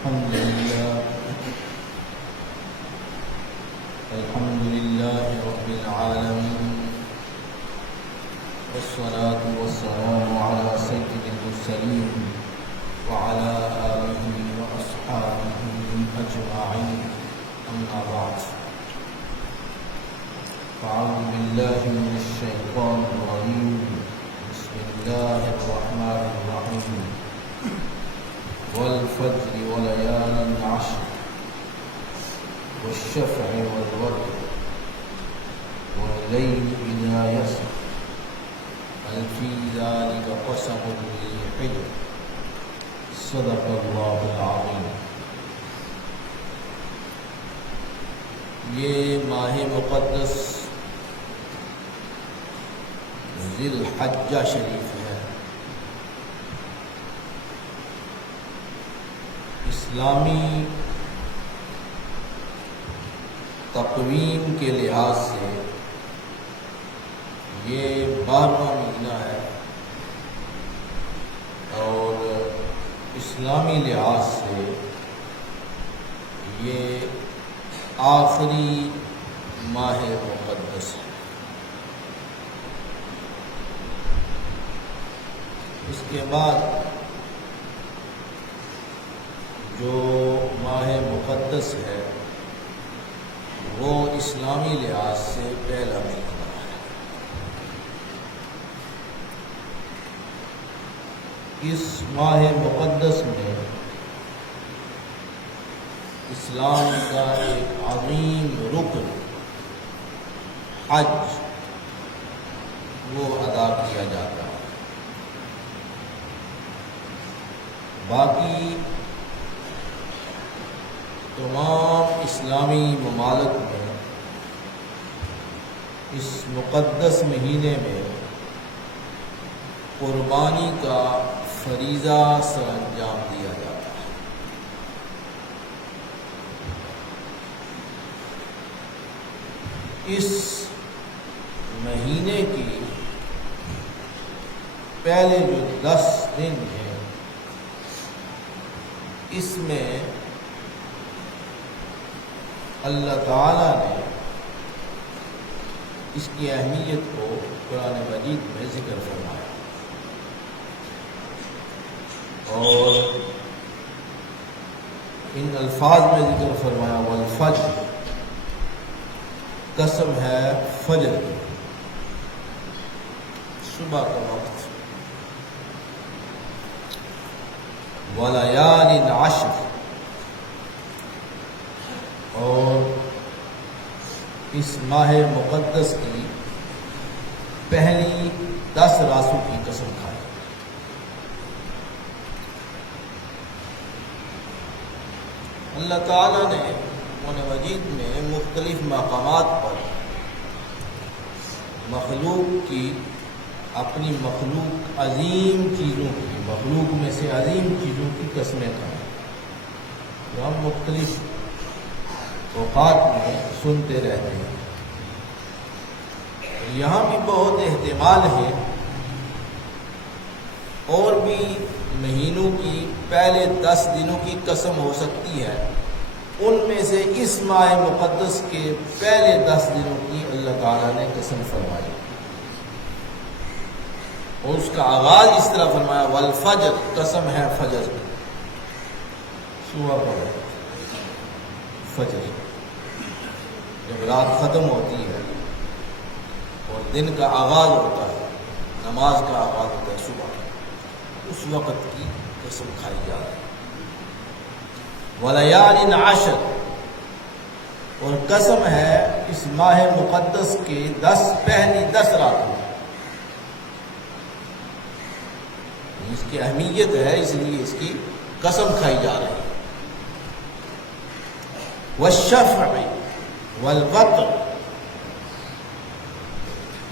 الحمد لله رب العالمين، والصلاة والسلام على سيد المرسلين وعلى آله وأصحابه أجمعين، أما بعد. أعوذ بالله من الشيطان الرجيم، بسم الله الرحمن الرحيم. والفجر وليال عشر والشفع والوتر والليل إذا يسر هل في ذلك قسم ذي حجر صدق الله العظيم. یہ ماہ مقدس ذی الحجہ شریف ہے. اسلامی تقویم کے لحاظ سے یہ 12واں مہینہ ہے اور اسلامی لحاظ سے یہ آخری ماہ مقدس ہے. اس کے بعد جو ماہ مقدس ہے وہ اسلامی لحاظ سے پہلا مہینہ ہے. اس ماہ مقدس میں اسلام کا ایک عظیم رکن حج وہ ادا کیا جاتا ہے. باقی تمام اسلامی ممالک میں اس مقدس مہینے میں قربانی کا فریضہ سر انجام دیا جاتا ہے. اس مہینے کی پہلے جو 10 دن ہیں اس میں اللہ تعالیٰ نے اس کی اہمیت کو قرآن مجید میں ذکر فرمایا اور ان الفاظ میں ذکر فرمایا والفجر، قسم ہے فجر کی، صبح کا وقت، ولیال عشر، اور اس ماہ مقدس کی پہلی 10 راتوں کی قسم کھائی. اللہ تعالیٰ نے قرآن مجید میں مختلف مقامات پر مخلوق کی، اپنی مخلوق عظیم چیزوں کی، مخلوق میں سے عظیم چیزوں کی قسمیں کھائیں جو ہم مختلف اوقات میں سنتے رہتے ہیں. یہاں بھی بہت احتمال ہے اور بھی مہینوں کی پہلے 10 دنوں کی قسم ہو سکتی ہے. ان میں سے اس ماہ مقدس کے پہلے 10 دنوں کی اللہ تعالیٰ نے قسم فرمائی اور اس کا آغاز اس طرح فرمایا والفجر، قسم ہے فجر کی. صبح پڑھو فجر، جب رات ختم ہوتی ہے اور دن کا آغاز ہوتا ہے، نماز کا آغاز ہوتا ہے صبح، اس وقت کی قسم کھائی جا رہی ہے. ولیال عشر، اور قسم ہے اس ماہ مقدس کے پہلی 10 راتوں. اس کی اہمیت ہے اس لیے اس کی قسم کھائی جا رہی ہے. والشفع والوتر،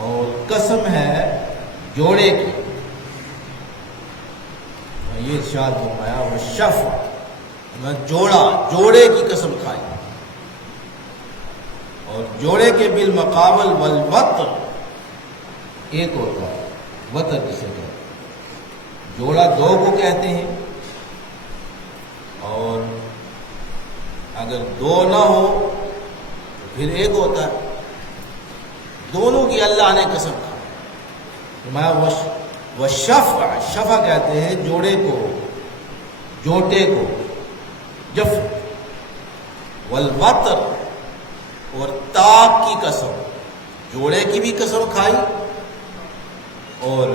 اور قسم ہے جوڑے کی. یہ ارشاد فرمایا والشفع، میں جوڑے کی قسم کھائی. اور جوڑے کے بالمقابل والوتر ایک ہوتا ہے، وتر جسے کہتے ہیں. جوڑا 2 کو کہتے ہیں اور اگر دو نہ ہو تو پھر ایک ہوتا ہے. دونوں کی اللہ نے قسم کھائی. وہ شفع کہتے ہیں جوڑے کو، جوٹے کو، جف. والوتر اور تاک کی قسم، جوڑے کی بھی قسم کھائی اور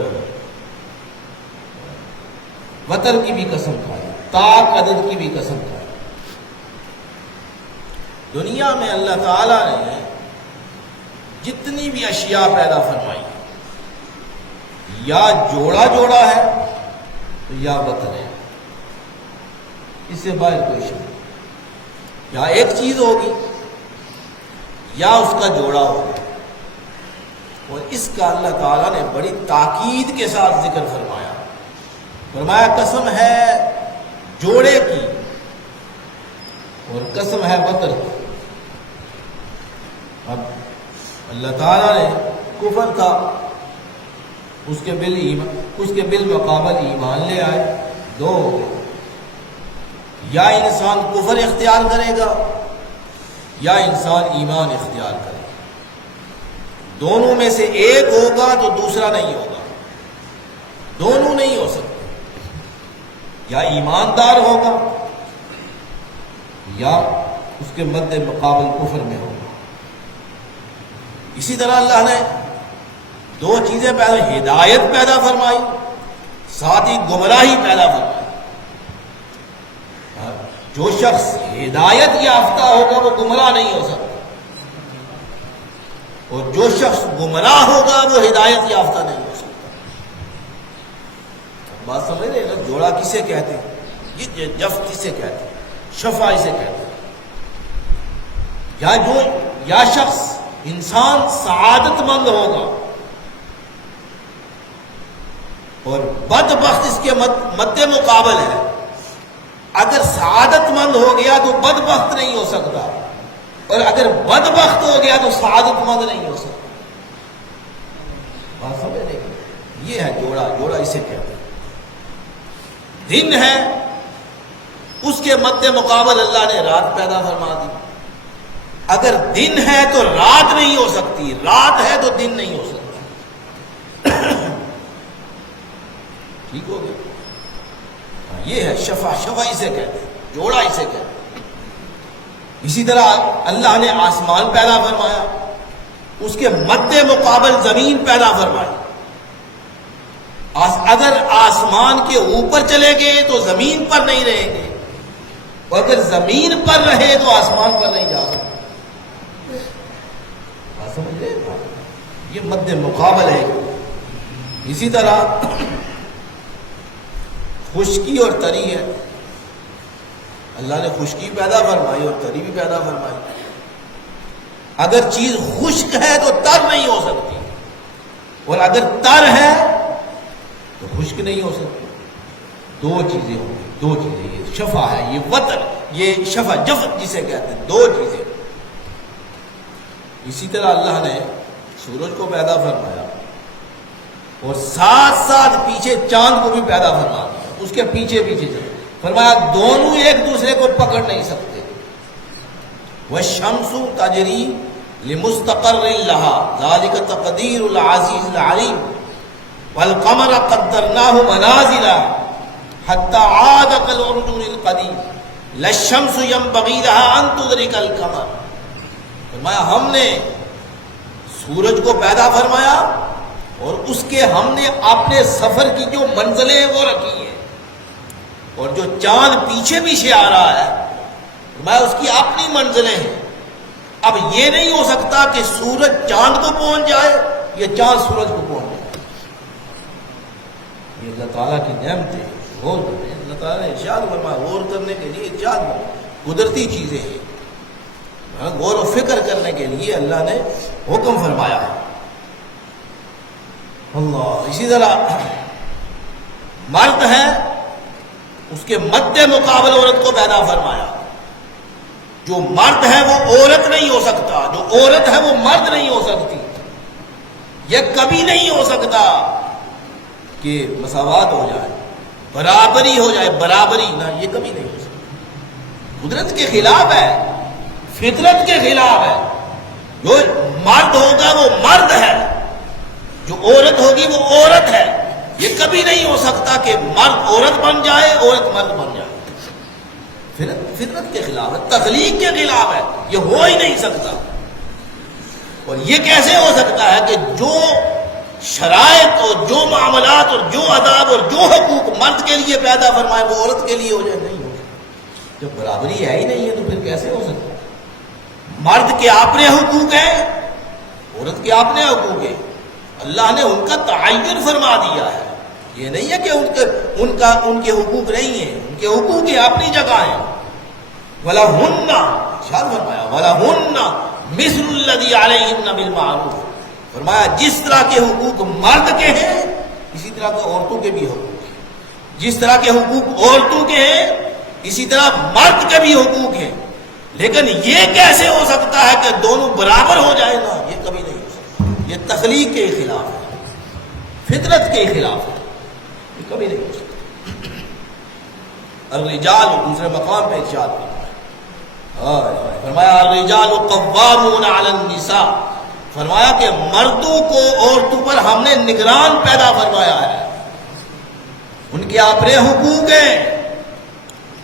وتر کی بھی قسم کھائی، تاک عدد کی بھی قسم کھائی. دنیا میں اللہ تعالیٰ نے جتنی بھی اشیاء پیدا فرمائی ہیں، یا جوڑا جوڑا ہے تو یا وتر ہے، اس سے باہر کوئی شے نہیں. یا ایک چیز ہوگی یا اس کا جوڑا ہوگا. اور اس کا اللہ تعالیٰ نے بڑی تاکید کے ساتھ ذکر فرمایا. فرمایا قسم ہے جوڑے کی اور قسم ہے وتر کی. اب اللہ تعالیٰ نے کفر تھا، اس کے بالمقابل ایمان لے آئے. دو ہو گئے. یا انسان کفر اختیار کرے گا یا انسان ایمان اختیار کرے گا. دونوں میں سے ایک ہوگا تو دوسرا نہیں ہوگا. دونوں نہیں ہو سکتے. یا ایماندار ہوگا یا اس کے مد مقابل کفر میں ہوگا. اسی طرح اللہ نے دو چیزیں پیدا، ہدایت پیدا فرمائی، ساتھ ہی گمراہی پیدا فرمائی. جو شخص ہدایت یافتہ ہوگا وہ گمراہ نہیں ہو سکتا، اور جو شخص گمراہ ہوگا وہ ہدایت یافتہ نہیں ہو سکتا. بات سمجھ رہے ہیں؟ جوڑا کسے کہتے ہیں؟ یہ جف کسے کہتے ہیں؟ شفا اسے کہتے ہیں. یا شخص انسان سعادت مند ہوگا اور بدبخت اس کے مد مقابل ہے. اگر سعادت مند ہو گیا تو بدبخت نہیں ہو سکتا، اور اگر بدبخت ہو گیا تو سعادت مند نہیں ہو سکتا. بات سمجھ رہے ہیں؟ یہ ہے جوڑا. جوڑا اسے کہتے ہیں. دن ہے، اس کے مد مقابل اللہ نے رات پیدا فرما دی. اگر دن ہے تو رات نہیں ہو سکتی، رات ہے تو دن نہیں ہو سکتا. ٹھیک ہو گیا؟ یہ ہے شفا. شفا اسے کہتے ہیں، جوڑا اسے کہتے ہیں. اسی طرح اللہ نے آسمان پیدا فرمایا، اس کے مد مقابل زمین پیدا فرمائی. اگر آسمان کے اوپر چلے گئے تو زمین پر نہیں رہیں گے، اور اگر زمین پر رہے تو آسمان پر نہیں جا سکتے. سمجھ رہے ہیں؟ یہ مد مقابل ہے. اسی طرح خشکی اور تری ہے. اللہ نے خشکی پیدا فرمائی اور تری بھی پیدا فرمائی. اگر چیز خشک ہے تو تر نہیں ہو سکتی، اور اگر تر ہے تو خشک نہیں ہو سکتی. دو چیزیں ہوں گی، دو چیزیں. یہ شفا ہے، یہ وتر، یہ شفا جف جسے کہتے ہیں. دو چیزیں. اسی طرح اللہ نے سورج کو پیدا فرمایا اور ساتھ ساتھ پیچھے چاند کو بھی پیدا فرما دیا. اس کے پیچھے پیچھے فرمایا دونوں ایک دوسرے کو پکڑ نہیں سکتے. وَالشَّمْسُ تَجْرِي لِمُسْتَقَرٍّ لَهَا ذَلِكَ تَقْدِيرُ الْعَزِيزِ الْعَلِيمِ وَالْقَمَرَ قَدَّرْنَاهُ مَنَازِلَ حَتَّى عَادَ كَالْعُرْجُونِ الْقَدِيمِ لَا الشَّمْسُ يَنبَغِي لَهَا أَن تُدْرِكَ الْقَمَرَ. فرمایا ہم نے سورج کو پیدا فرمایا اور اس کے ہم نے اپنے سفر کی جو منزلیں ہیں وہ رکھی ہیں، اور جو چاند پیچھے پیچھے آ رہا ہے فرمایا اس کی اپنی منزلیں ہیں. اب یہ نہیں ہو سکتا کہ سورج چاند کو پہنچ جائے یا چاند سورج کو پہنچ جائے. یہ اللہ تعالیٰ کی نعمت ہے. غور کریں. اللہ تعالیٰ نے ارشاد فرمایا، غور کرنے کے لیے ارشاد قدرتی چیزیں ہیں، غور و فکر کرنے کے لیے اللہ نے حکم فرمایا ہے. اللہ. اسی طرح مرد ہے، اس کے مد مقابل عورت کو پیدا فرمایا. جو مرد ہے وہ عورت نہیں ہو سکتا، جو عورت ہے وہ مرد نہیں ہو سکتی. یہ کبھی نہیں ہو سکتا کہ مساوات ہو جائے، برابری ہو جائے. برابری نہ، یہ کبھی نہیں ہو سکتا. قدرت کے خلاف ہے، فطرت کے خلاف ہے. جو مرد ہوگا وہ مرد ہے، جو عورت ہوگی وہ عورت ہے. یہ کبھی نہیں ہو سکتا کہ مرد عورت بن جائے، عورت مرد بن جائے. فطرت کے خلاف ہے، تخلیق کے خلاف ہے، یہ ہو ہی نہیں سکتا. اور یہ کیسے ہو سکتا ہے کہ جو شرائط اور جو معاملات اور جو آداب اور جو حقوق مرد کے لیے پیدا فرمائے وہ عورت کے لیے ہو جائے؟ نہیں ہو سکتا. جب برابری ہے ہی نہیں ہے تو پھر کیسے ہو سکتا؟ مرد کے اپنے حقوق ہیں، عورت کے اپنے حقوق ہیں. اللہ نے ان کا تعین فرما دیا ہے. یہ نہیں ہے کہ ان کے حقوق نہیں ہیں، ان کے حقوق ہیں، اپنی جگہ ہیں. وَلَهُنَّ ارشاد فرمایا وَلَهُنَّ مِثْلُ الَّذِي عَلَيْهِنَّ بِالْمَعْرُوفِ. فرمایا جس طرح کے حقوق مرد کے ہیں اسی طرح کے عورتوں کے بھی حقوق ہیں. جس طرح کے حقوق عورتوں کے ہیں اسی طرح مرد کے بھی حقوق ہیں. لیکن یہ کیسے ہو سکتا ہے کہ دونوں برابر ہو جائے نا؟ یہ کبھی نہیں ہو سکتا. یہ تخلیق کے خلاف ہے، فطرت کے خلاف ہے، یہ کبھی نہیں ہو سکتا. الرجال دوسرے مقام پہ ارشاد فرمایا الرجال قوامون علی النساء. فرمایا کہ مردوں کو عورتوں پر ہم نے نگران پیدا فرمایا ہے، ان کے اپنے حقوق ہیں.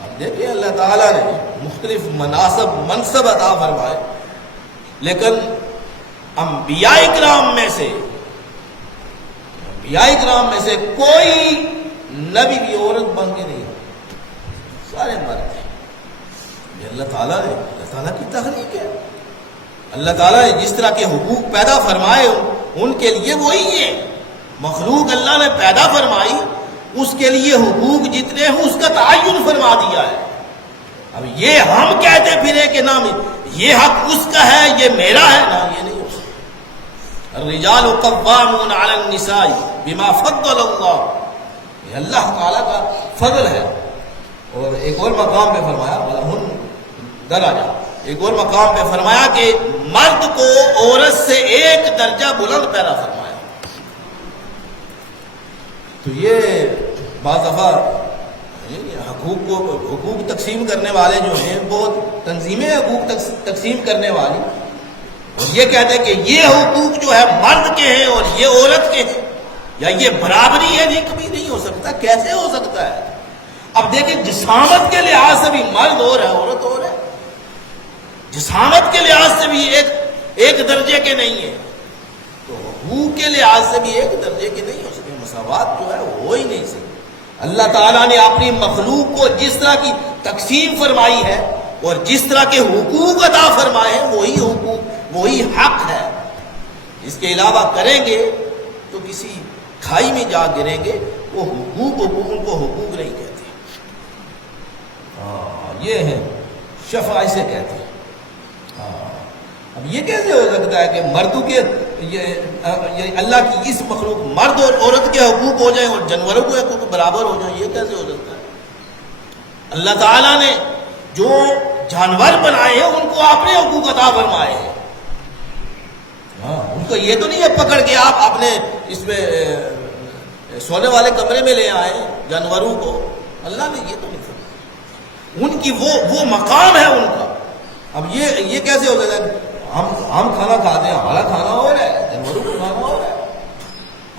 اب دیکھیں اللہ تعالیٰ نے مختلف منصب عطا فرمائے، لیکن انبیاء کرام میں سے کوئی نبی بھی عورت بن کے نہیں، سارے مرد ہیں. یہ اللہ تعالیٰ کی تخلیق ہے. اللہ تعالیٰ نے جس طرح کے حقوق پیدا فرمائے ان کے لیے وہی ہے. مخلوق اللہ نے پیدا فرمائی، اس کے لیے حقوق جتنے ہیں اس کا تعین فرما دیا ہے. اب یہ ہم کہتے پھرے کہ نام یہ حق اس کا ہے یہ میرا ہے، نا یہ نہیں ہو سکتا. الرجال قوامون علی النساء بما فضل اللہ. یہ اللہ تعالیٰ کا فضل ہے. اور ایک اور مقام پہ فرمایا ایک اور مقام پہ فرمایا کہ مرد کو عورت سے ایک درجہ بلند پیدا فرمایا. تو یہ بعض دفعہ حقوق تقسیم کرنے والے جو ہیں بہت تنظیمیں حقوق تقسیم کرنے والی، اور یہ کہتے ہیں کہ یہ حقوق جو ہے مرد کے ہیں اور یہ عورت کے ہیں، یا یہ برابری ہے. نہیں، کبھی نہیں ہو سکتا. کیسے ہو سکتا ہے؟ اب دیکھیں جسامت کے لحاظ سے بھی مرد اور ہے عورت اور ہے. جسامت کے لحاظ سے بھی ایک درجے کے نہیں ہے، تو حقوق کے لحاظ سے بھی ایک درجے کے نہیں ہو سکے. مساوات جو ہے ہو ہی نہیں سکتی. اللہ تعالیٰ نے اپنی مخلوق کو جس طرح کی تقسیم فرمائی ہے اور جس طرح کے حقوق عطا فرمائے ہیں وہی حقوق وہی حق ہے. اس کے علاوہ کریں گے تو کسی کھائی میں جا گریں گے. وہ حقوق ان کو حقوق نہیں کہتے. یہ ہے شفاعی سے کہتے ہیں. اب یہ کیسے ہو سکتا ہے کہ مردوں کے اللہ کی اس مخلوق مرد اور عورت کے حقوق ہو جائیں اور جانوروں کے حقوق برابر ہو جائیں؟ یہ کیسے ہو سکتا ہے؟ اللہ تعالیٰ نے جو جانور بنائے ہیں ان کو اپنے حقوق عطا فرمائے ہیں. ان کو یہ تو نہیں ہے پکڑ کے آپ اپنے اس میں سونے والے کمرے میں لے آئے جانوروں کو. اللہ نے یہ تو نہیں فرمایا. ان کی وہ مقام ہے ان کا. اب یہ کیسے ہو سکتا ہے؟ ہم کھانا کھاتے ہیں، ہمارا کھانا اور ہے، جانوروں کا کھانا اور ہے.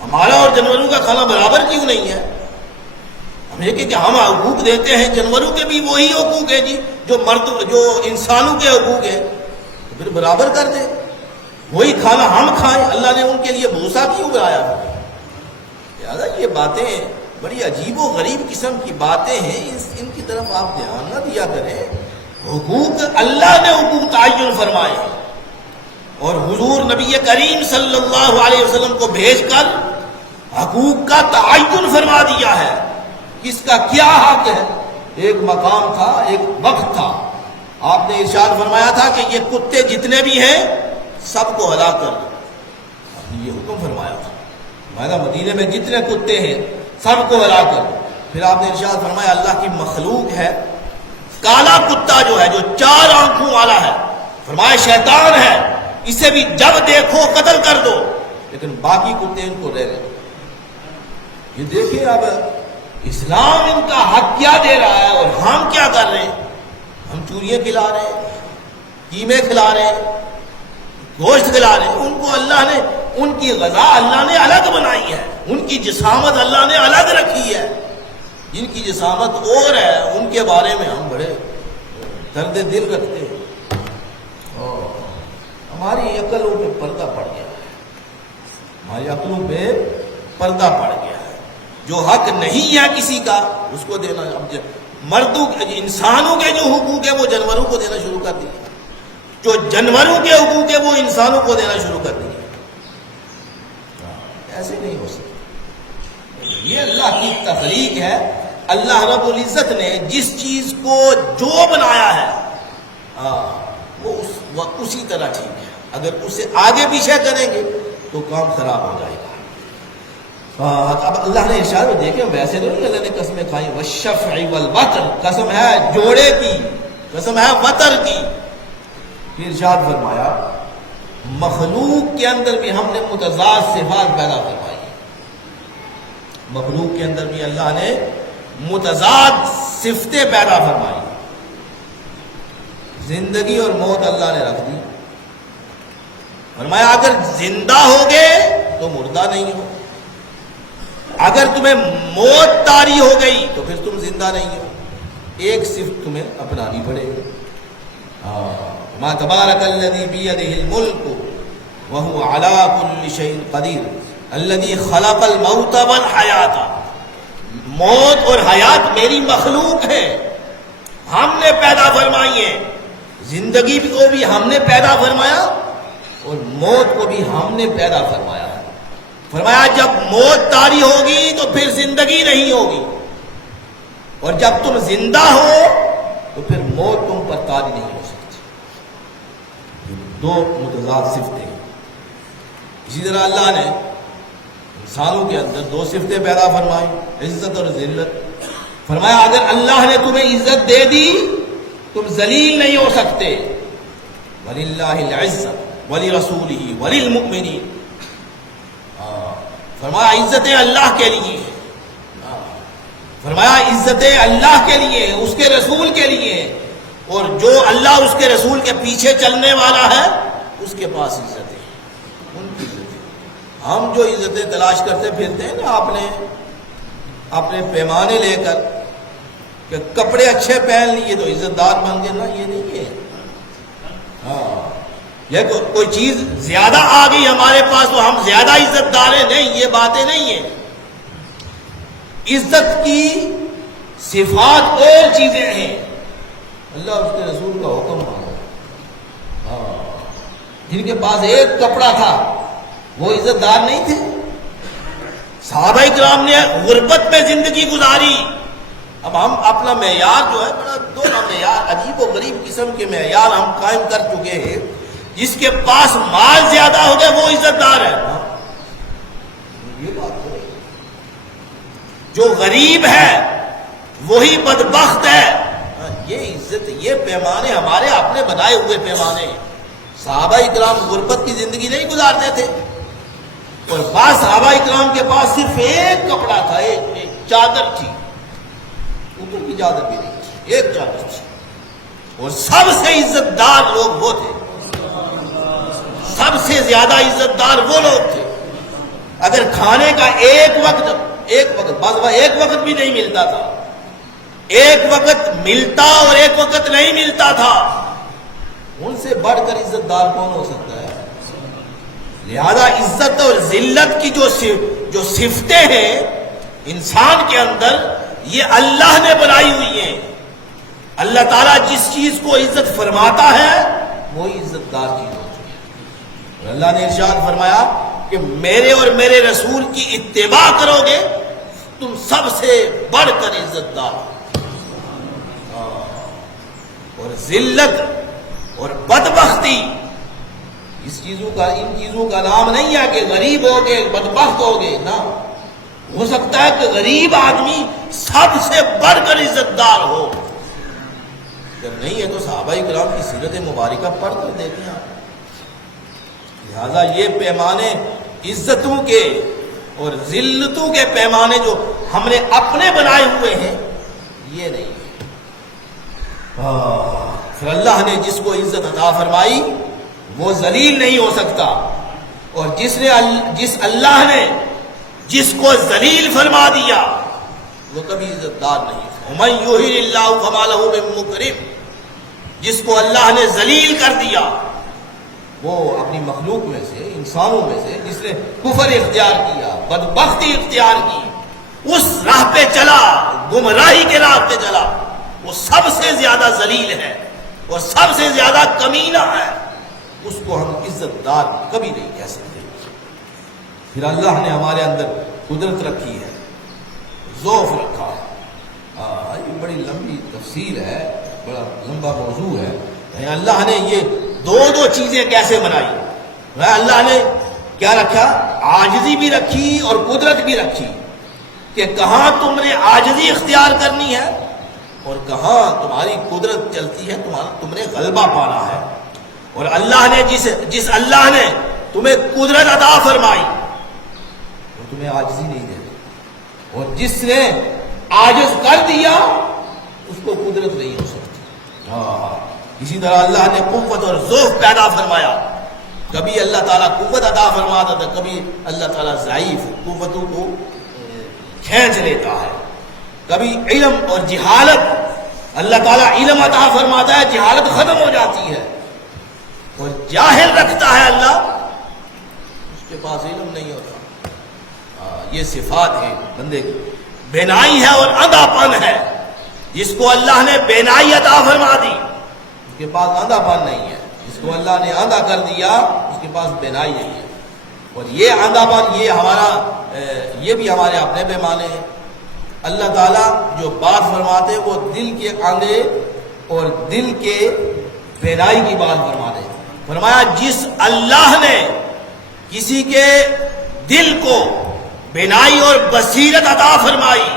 ہمارا اور جانوروں کا کھانا برابر کیوں نہیں ہے؟ ہم یہ کہ ہم حقوق دیتے ہیں، جانوروں کے بھی وہی حقوق ہیں جی جو انسانوں کے حقوق ہیں، تو پھر برابر کر دیں. وہی کھانا ہم کھائیں. اللہ نے ان کے لیے بھوسا کیوں بنایا؟ لہٰذا یہ باتیں بڑی عجیب و غریب قسم کی باتیں ہیں، ان کی طرف آپ دھیان نہ دیا کریں. حقوق اللہ نے حقوق تعین فرمائے اور حضور نبی کریم صلی اللہ علیہ وسلم کو بھیج کر حقوق کا تعین فرما دیا ہے. کس کا کیا حق ہے؟ ایک مقام تھا، ایک وقت تھا. آپ نے ارشاد فرمایا تھا کہ یہ کتے جتنے بھی ہیں سب کو ہلاک کر دو. آپ نے یہ حکم فرمایا تھا. مدینے میں جتنے کتے ہیں سب کو ہلاک کر دو. پھر آپ نے ارشاد فرمایا اللہ کی مخلوق ہے کالا کتا جو ہے جو 4 آنکھوں والا ہے، فرمایا شیطان ہے، اسے بھی جب دیکھو قتل کر دو، لیکن باقی کتے ان کو لے لیں. یہ دیکھیں اب اسلام ان کا حق کیا دے رہا ہے اور ہم کیا کر رہے ہیں. ہم چوریاں کھلا رہے ہیں، قیمے کھلا رہے ہیں، گوشت کھلا رہے ہیں، ان کو اللہ نے، ان کی غذا اللہ نے الگ بنائی ہے، ان کی جسامت اللہ نے الگ رکھی ہے. جن کی جسامت اور ہے ان کے بارے میں ہم بڑے درد دل رکھتے ہیں. ہماری عقلوں پہ پردہ پڑ گیا ہے، ہماری عقلوں پہ پردہ پڑ گیا ہے. جو حق نہیں ہے کسی کا اس کو دینا. اب مردوں انسانوں کے جو حقوق ہے وہ جانوروں کو دینا شروع کر دیا، جو جانوروں کے حقوق ہے وہ انسانوں کو دینا شروع کر دیا. ایسے نہیں ہو سکتا. یہ اللہ کی تخلیق ہے. اللہ رب العزت نے جس چیز کو جو بنایا ہے وہ اسی طرح ٹھیک ہے. اگر اسے آگے پیچھے کریں گے تو کام خراب ہو جائے گا. اب اللہ نے ارشاد میں دیکھیں ویسے تو نہیں اللہ نے قسمیں کھائی. والشفع والوتر، قسم ہے جوڑے کی، قسم ہے وتر کی. پھر ارشاد فرمایا مخلوق کے اندر بھی ہم نے متضاد صفات پیدا فرمائی. مخلوق کے اندر بھی اللہ نے متضاد صفتیں پیدا فرمائی. زندگی اور موت اللہ نے رکھ دی. فرمایا اگر زندہ ہوگے تو مردہ نہیں ہو، اگر تمہیں موت طاری ہو گئی تو پھر تم زندہ نہیں ہو. ایک صفت تمہیں اپنانی پڑے گی. ما تبارک الذی بیدہ الملک وہو علی کل شیء قدیر الذی خلق الموت والحیات. موت اور حیات میری مخلوق ہے، ہم نے پیدا فرمائی ہے. زندگی کو بھی ہم نے پیدا فرمایا اور موت کو بھی ہم نے پیدا فرمایا. فرمایا جب موت طاری ہوگی تو پھر زندگی نہیں ہوگی، اور جب تم زندہ ہو تو پھر موت تم پر طاری نہیں ہو سکتی. دو متضاد صفتیں. اسی طرح اللہ نے انسانوں کے اندر دو صفتیں پیدا فرمائی، عزت اور ذلت. فرمایا اگر اللہ نے تمہیں عزت دے دی تم ذلیل نہیں ہو سکتے. وَلِلَّهِ الْعِزَّةُ وَلِرَسُولِهِ وَلِلْمُؤْمِنِينَ. فرمایا عزتیں اللہ کے لیے، فرمایا عزتیں اللہ کے لیے، اس کے رسول کے لیے، اور جو اللہ اس کے رسول کے پیچھے چلنے والا ہے اس کے پاس عزتیں، ان کی عزتیں. ہم جو عزتیں تلاش کرتے پھرتے ہیں نا اپنے پیمانے لے کر کہ کپڑے اچھے پہن لیے تو عزت دار بن گئے، نا یہ نہیں ہے. یہ کوئی چیز زیادہ آ گئی ہمارے پاس تو ہم زیادہ عزت دار ہیں، نہیں، یہ باتیں نہیں ہیں. عزت کی صفات اور چیزیں ہیں. اللہ اس کے رسول کا حکم مانو. جن کے پاس ایک کپڑا تھا وہ عزت دار نہیں تھے. صحابہ کرام نے غربت میں زندگی گزاری. اب ہم اپنا معیار جو ہے بڑا دونوں معیار عجیب و غریب قسم کے معیار ہم قائم کر چکے ہیں. جس کے پاس مال زیادہ ہو گئے وہ عزت دار ہے. یہ بات ہے. جو غریب ہے وہی بدبخت ہے. یہ عزت، یہ پیمانے ہمارے اپنے بنائے ہوئے پیمانے. صحابہ اکرام غربت کی زندگی نہیں گزارتے تھے، اور بعض صحابہ اکرام کے پاس صرف ایک کپڑا تھا، ایک چادر تھی، اوپر کی چادر بھی نہیں تھی، ایک چادر تھی. اور سب سے عزت دار لوگ وہ تھے، سب سے زیادہ عزت دار وہ لوگ تھے. اگر کھانے کا ایک وقت بعض ایک وقت بھی نہیں ملتا تھا، ایک وقت ملتا اور ایک وقت نہیں ملتا تھا، ان سے بڑھ کر عزت دار کون ہو سکتا ہے؟ لہذا عزت اور ذلت کی جو صفتیں ہیں انسان کے اندر، یہ اللہ نے بنائی ہوئی ہیں. اللہ تعالیٰ جس چیز کو عزت فرماتا ہے وہی عزت دار چیز ہوتی ہے. اور اللہ نے ارشاد فرمایا کہ میرے اور میرے رسول کی اتباع کرو گے تم سب سے بڑھ کر عزت دار. اور ذلت اور بدبختی ان چیزوں کا نام نہیں ہے کہ غریب ہو گئے بدبخت ہو گئے. نہ ہو سکتا ہے کہ غریب آدمی سب سے بڑھ کر عزت دار ہو. اگر نہیں ہے تو صحابہ کرام کی سیرت مبارکہ پڑھ کر دیکھیں آپ. لہذا یہ پیمانے عزتوں کے اور ذلتوں کے پیمانے جو ہم نے اپنے بنائے ہوئے ہیں یہ نہیں ہے. پھر اللہ نے جس کو عزت عطا فرمائی وہ ذلیل نہیں ہو سکتا، اور جس اللہ نے جس کو ذلیل فرما دیا وہ کبھی عزت دار نہیں۔ وَمَن يُهِنِ اللَّهُ فَمَا لَهُ مِن مُّكْرِمٍ، جس کو اللہ نے ذلیل کر دیا وہ اپنی مخلوق میں سے، انسانوں میں سے جس نے کفر اختیار کیا، بدبختی اختیار کی، اس راہ پہ چلا، گمراہی کے راہ پہ چلا، وہ سب سے زیادہ ذلیل ہے اور سب سے زیادہ کمینہ ہے، اس کو ہم عزت دار کبھی نہیں کہہ سکتے۔ پھر اللہ نے ہمارے اندر قدرت رکھی ہے، ذوف رکھا ہے۔ یہ بڑی لمبی تفصیل ہے، بڑا لمبا موضوع ہے۔ اللہ نے یہ دو چیزیں کیسے بنائی؟ اللہ نے کیا رکھا؟ عاجزی بھی رکھی اور قدرت بھی رکھی، کہ کہاں تم نے عاجزی اختیار کرنی ہے اور کہاں تمہاری قدرت چلتی ہے، تم نے غلبہ پانا ہے۔ اور اللہ نے جس اللہ نے تمہیں قدرت عطا فرمائی وہ تمہیں عاجزی نہیں دیتی، اور جس نے عاجز کر دیا اس کو قدرت نہیں ہو سکتی۔ اسی طرح اللہ نے قوت اور ذوق پیدا فرمایا، کبھی اللہ تعالیٰ قوت عطا فرماتا تھا، کبھی اللہ تعالیٰ ضعیف قوتوں کو کھینچ لیتا ہے، کبھی علم اور جہالت، اللہ تعالیٰ علم عطا فرماتا ہے، جہالت ختم ہو جاتی ہے، اور جاہل رکھتا ہے اللہ، اس کے پاس علم نہیں ہوتا۔ یہ صفات ہے بندے کی، بینائی ہے اور اندھا پن ہے، جس کو اللہ نے بینائی عطا فرما دی اس کے پاس اندھا پن نہیں ہے، جس کو اللہ نے اندھا کر دیا اس کے پاس بینائی نہیں ہے۔ اور یہ اندھا پن یہ بھی ہمارے اپنے پیمانے ہیں۔ اللہ تعالیٰ جو بات فرماتے وہ دل کے اندھے اور دل کے بینائی کی بات فرماتے۔ فرمایا جس اللہ نے کسی کے دل کو بینائی اور بصیرت عطا فرمائی،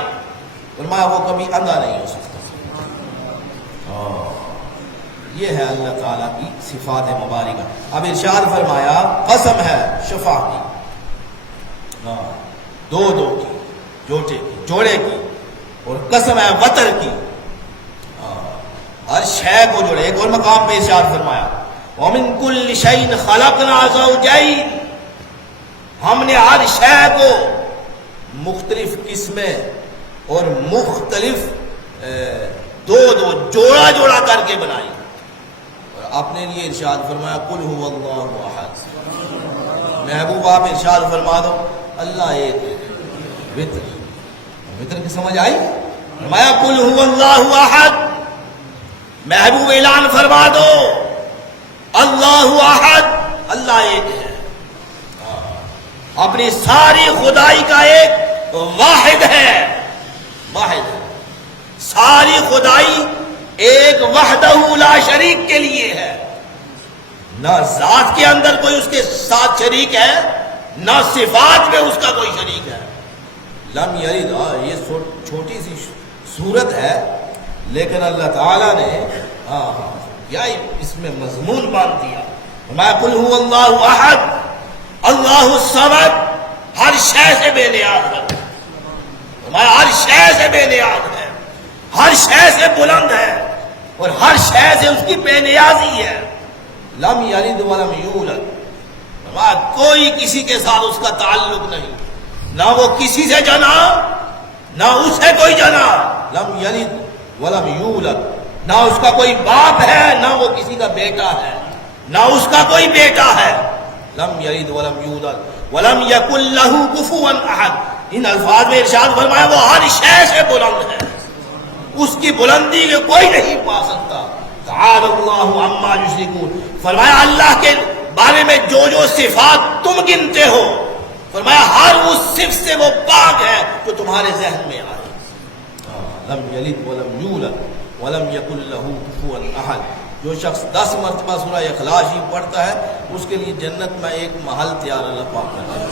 فرمایا وہ کبھی اندھا نہیں ہو سکتا۔ یہ ہے اللہ تعالیٰ کی صفات مبارکہ۔ اب ارشاد فرمایا قسم ہے شفا کی، دو کی، جوڑے کی، اور قسم ہے وتر کی، ہر شے کو جوڑے۔ ایک اور مقام پہ ارشاد فرمایا وَمِن كُلِّ شَيْءٍ خَلَقْنَا زَوْجَيْنِ، ہم نے ہر شے کو مختلف قسمیں اور مختلف جوڑا کر کے بنائی۔ اور اپنے لیے ارشاد فرمایا قُلْ هُوَ اللَّهُ أَحَدٌ، محبوب آپ ارشاد فرما دو اللہ ایک ہے۔ وتر کی سمجھ آئی؟ فرمایا قُلْ هُوَ اللَّهُ أَحَدٌ، محبوب اعلان فرما دو اللہ احد، اللہ ایک ہے، اپنی ساری خدائی کا ایک واحد ہے، ساری خدائی ایک وحدہ لا شریک کے لیے ہے، نہ ذات کے اندر کوئی اس کے ساتھ شریک ہے، نہ صفات میں اس کا کوئی شریک ہے۔ لم یلد، یہ چھوٹی سی صورت ہے لیکن اللہ تعالیٰ نے کیا اس میں مضمون باندھ دیا۔ میں قل هو اللہ احد اللہ الصمد، ہر شے سے بے نیاز ہے، میں ہر شے سے بے نیاز ہے، ہر شے سے بلند ہے، اور ہر شے سے اس کی بے نیازی ہے۔ لم یلد ولم یولد، کوئی کسی کے ساتھ اس کا تعلق نہیں، نہ وہ کسی سے جنا نہ اسے کوئی جنا۔ لم یلد ولم یولد، نہ اس کا کوئی باپ ہے نہ وہ کسی کا بیٹا ہے، نہ اس کا کوئی بیٹا ہے۔ لم یلد ولم یولد ولم یکن لہ کفوا احد، ان الفاظ میں ارشاد فرمایا وہ ہر شے سے بلند ہے، اس کی بلندی کے کوئی نہیں پا سکتا۔ تعالی اللہ عما یشرکون، فرمایا اللہ کے بارے میں جو صفات تم گنتے ہو، فرمایا ہر اس صفت سے وہ پاک ہے جو تمہارے ذہن میں آئے۔ لم یلد ولم یولد ولم یکن لہ کفوا احد، جو شخص 10 مرتبہ سورہ اخلاص ہی پڑھتا ہے اس کے لیے جنت میں ایک محل تیار اللہ پاک کرتا ہے۔